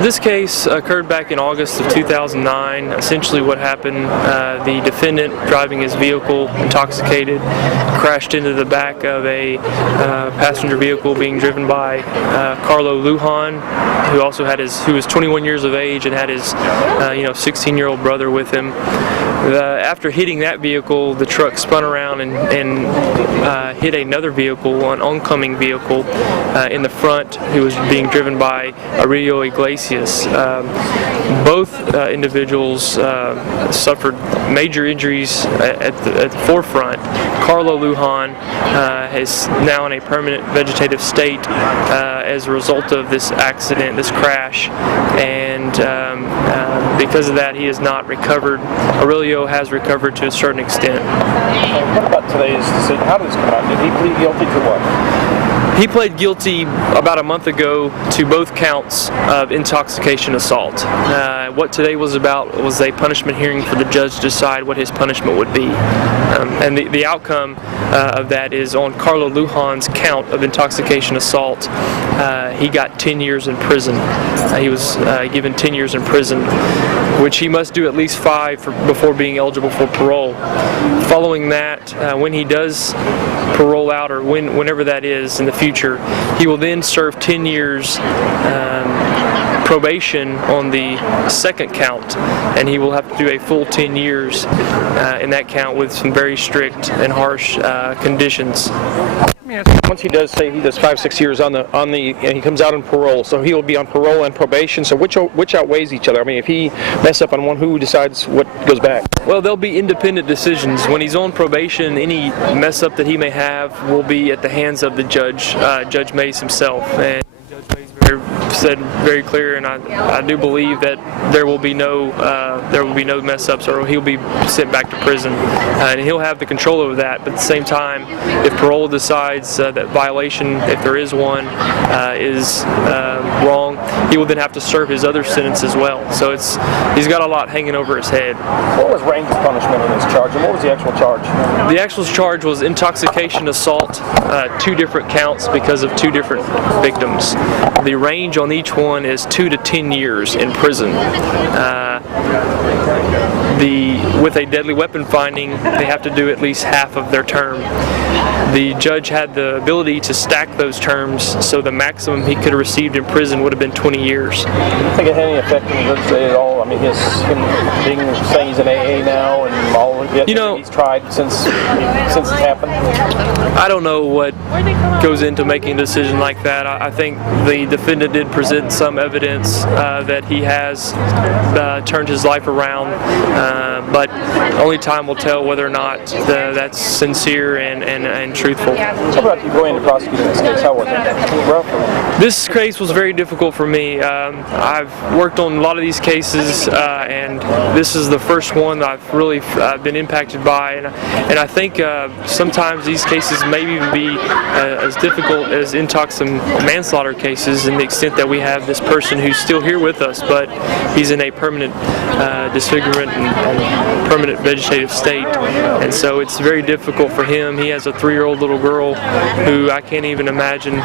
This case occurred back in August of 2009. Essentially what happened, the defendant, driving his vehicle intoxicated, crashed into the back of a passenger vehicle being driven by Carlo Lujan, who was 21 years of age and had his 16-year-old brother with him. After hitting that vehicle, the truck spun around and hit another vehicle, an oncoming vehicle in the front, who was being driven by Aurelio Iglesias. Both individuals suffered major injuries at the forefront. Carlo Lujan is now in a permanent vegetative state as a result of this accident, this crash, and because of that he has not recovered. Aurelio has recovered to a certain extent. What about today's decision? How did this come out? Did he plead guilty to what? He pled guilty about a month ago to both counts of intoxication assault. What today was about was a punishment hearing for the judge to decide what his punishment would be. And the outcome of that is on Carlo Lujan's count of intoxication assault. He got 10 years in prison. He was given 10 years in prison, which he must do at least 5 before being eligible for parole. Following that, when he does parole out, or whenever that is in the future, he will then serve 10 years probation on the second count, and he will have to do a full 10 years in that count with some very strict and harsh conditions. Once he does 5-6 years on the and he comes out on parole, so he will be on parole and probation. So which outweighs each other? I mean, if he mess up on one, who decides what goes back? Well, there'll be independent decisions. When he's on probation, any mess up that he may have will be at the hands of the judge, Judge Mays himself. And Judge Mays said very clear, and I do believe that there will be no mess ups, or he'll be sent back to prison, and he'll have the control over that. But at the same time, if parole decides that violation, if there is one, is wrong, he will then have to serve his other sentence as well. So he's got a lot hanging over his head. What was range of punishment in this charge, and what was the actual charge? The actual charge was intoxication assault, 2 different counts because of 2 different victims. The range on each one is 2 to 10 years in prison. With a deadly weapon finding, they have to do at least half of their term. The judge had the ability to stack those terms, so the maximum he could have received in prison would have been 20 years. Do you think it had any effect on the judge at all? I mean, him saying he's in AA now and all of it, he's tried since it's happened? I don't know what goes into making a decision like that. I think the defendant did present some evidence that he has turned his life around, but only time will tell whether or not that's sincere and truthful. How about you going to prosecute this case? How was it? Rough? This case was very difficult for me. I've worked on a lot of these cases, and this is the first one that I've really been impacted by. And I think sometimes these cases may even be as difficult as intox and manslaughter cases, in the extent that we have this person who's still here with us, but he's in a permanent disfigurement and permanent vegetative state. And so it's very difficult for him. He has a 3-year-old little girl who I can't even imagine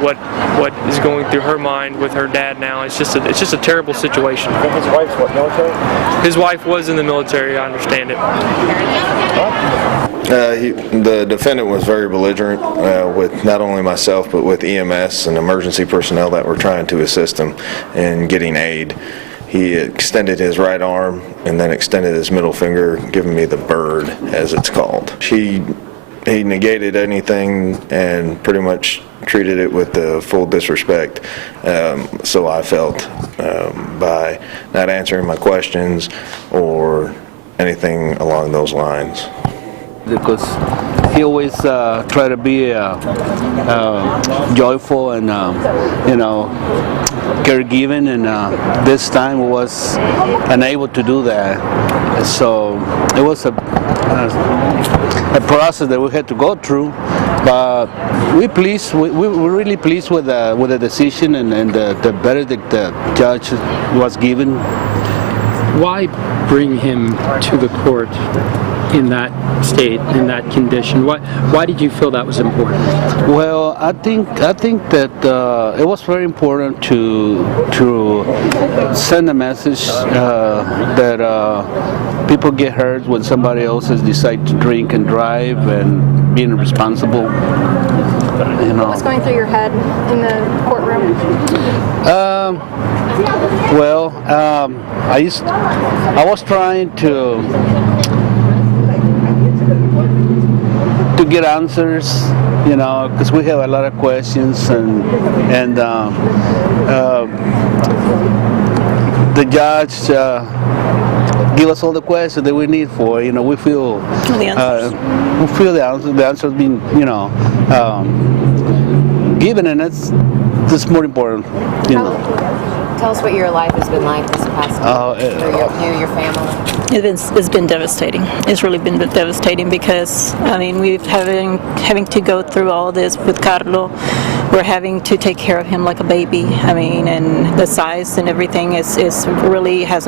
what is going through her mind with her dad now. It's just a terrible situation. And his wife's what, military? His wife was in the military, I understand it. The defendant was very belligerent with not only myself but with EMS and emergency personnel that were trying to assist him in getting aid. He extended his right arm and then extended his middle finger, giving me the bird, as it's called. He negated anything and pretty much treated it with full disrespect. So I felt by not answering my questions or anything along those lines. Because he always try to be joyful and caregiving, and this time was unable to do that. So it was a process that we had to go through, but we're really pleased with the decision and the verdict the judge was given. Why bring him to the court in that state, in that condition. Why did you feel that was important? Well, I think that it was very important to send a message that people get hurt when somebody else decide to drink and drive and being responsible. You know. What was going through your head in the courtroom? I was trying to get answers, you know, because we have a lot of questions, and the judge give us all the questions that we need for. You know, we feel the answers. The answers being, you know, given, and that's more important. You know. Tell us what your life has been like this past week. You, your family. It's been devastating. It's really been devastating because, I mean, we've having to go through all this with Carlo. We're having to take care of him like a baby. I mean, and the size and everything is really has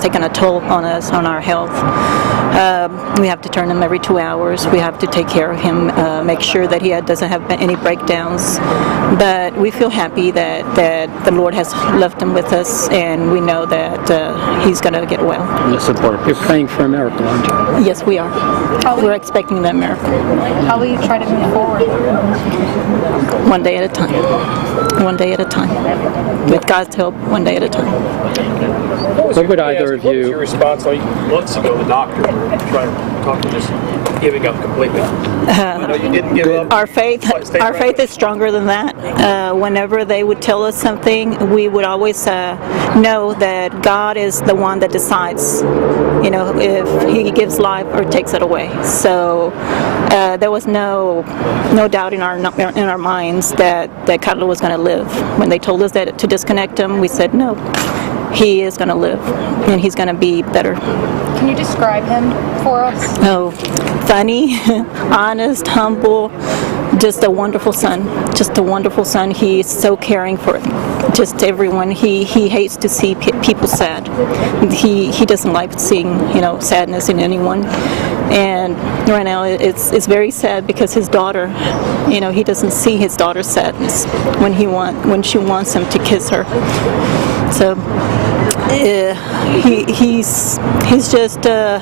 taken a toll on us, on our health. We have to turn him every 2 hours. We have to take care of him, make sure that he doesn't have any breakdowns. But we feel happy that the Lord has left him with us, and we know that he's going to get well. You're praying for a miracle, aren't you? Yes, we are. We're expecting that miracle. How will you try to move forward? One day at a time. One day at a time. With God's help, one day at a time. What would either of What was you... your response like months ago? The doctor trying to talk to just giving up completely. No, you didn't give up. Our faith is stronger than that. Whenever they would tell us something, we would always know that God is the one that decides, you know, if He gives life or takes it away. So there was no doubt in our minds that Carlo was going to live. When they told us that to disconnect him, we said no. He is going to live, and he's going to be better. Can you describe him for us? Oh, funny, honest, humble, just a wonderful son. Just a wonderful son. He's so caring for just everyone. He hates to see people sad. He doesn't like seeing, you know, sadness in anyone. And right now it's very sad because his daughter, you know, he doesn't see his daughter's sadness when she wants him to kiss her. So he's just a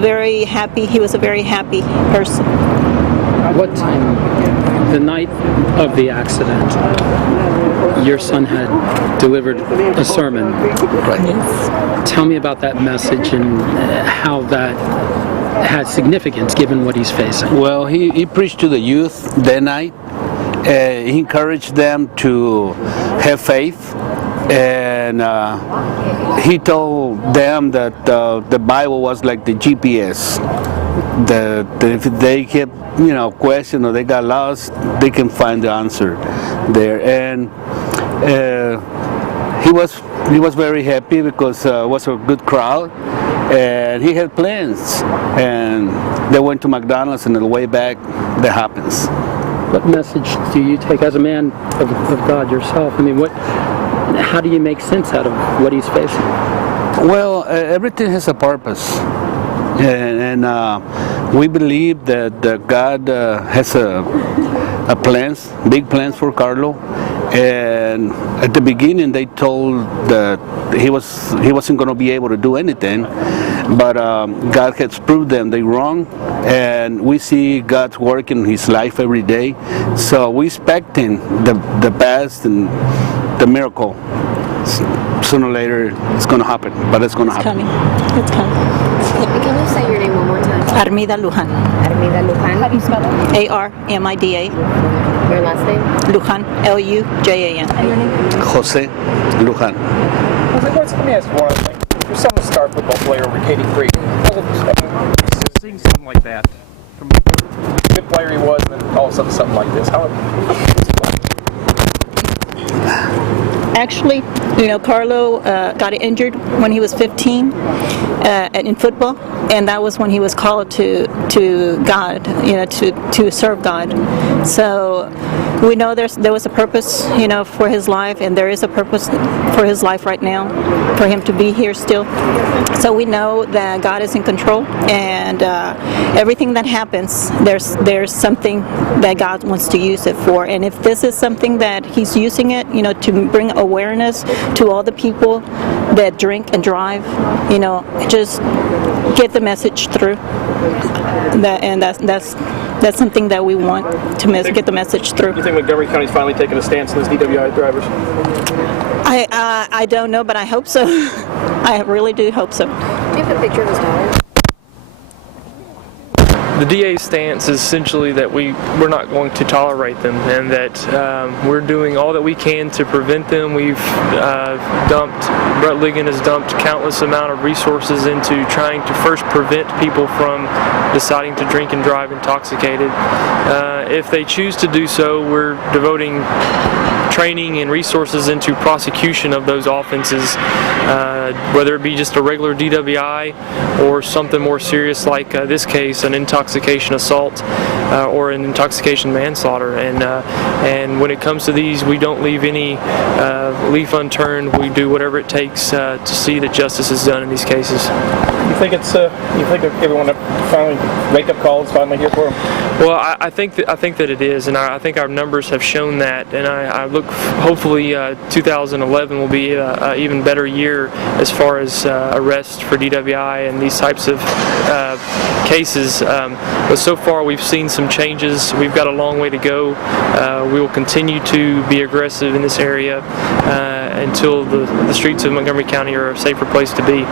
very happy. He was a very happy person. What time, the night of the accident, your son had delivered a sermon. Yes. Tell me about that message and how that has significance given what he's facing. Well, he preached to the youth that night. He encouraged them to have faith, and he told them that the Bible was like the GPS. That if they kept, you know, question or they got lost, they can find the answer there. And he was very happy because it was a good crowd, and he had plans. And they went to McDonald's, and on the way back, that happens. What message do you take as a man of God yourself? I mean, how do you make sense out of what he's facing? Well, everything has a purpose. And we believe that God has plans, big plans for Carlo. And at the beginning, they told that he wasn't going to be able to do anything, but God has proved them they're wrong, and we see God's work in his life every day. So we expecting the best and the miracle. Sooner or later, it's going to happen, but it's going to happen. It's coming. Can you say your name one more time? Armida Lujan. Armida Lujan. How do you spell it? Armida. Your last name? Lujan. Lujan. And your name? Jose Lujan. Let me ask you one other thing. Your son was a star football player over Katy Creek. Seeing something like that, from a good player he was, and then all of a sudden something like this, how? Actually, you know, Carlo got injured when he was 15 in football, and that was when he was called to God, you know, to serve God. So we know there was a purpose, for his life, and there is a purpose for his life right now, for him to be here still. So we know that God is in control, and everything that happens, there's something that God wants to use it for. And if this is something that He's using it, to bring awareness to all the people that drink and drive, just get the message through. That's something that we want to get the message through. You think Montgomery County's finally taken a stance on these DWI drivers? I don't know, but I hope so. I really do hope so. Do you have a picture of his daughter? The DA's stance is essentially that we're not going to tolerate them, and that we're doing all that we can to prevent them. Brett Ligon has dumped countless amount of resources into trying to first prevent people from deciding to drink and drive intoxicated. If they choose to do so, we're devoting training and resources into prosecution of those offenses, whether it be just a regular DWI or something more serious like this case, an intoxication assault or an intoxication manslaughter. And when it comes to these, we don't leave any leaf unturned. We do whatever it takes to see that justice is done in these cases. You think everyone finally wake-up call is finally here for them? Well, I think that it is, and I think our numbers have shown that. And I look, hopefully, 2011 will be an even better year as far as arrests for DWI and these types of cases. But so far, we've seen some changes. We've got a long way to go. We will continue to be aggressive in this area until the streets of Montgomery County are a safer place to be.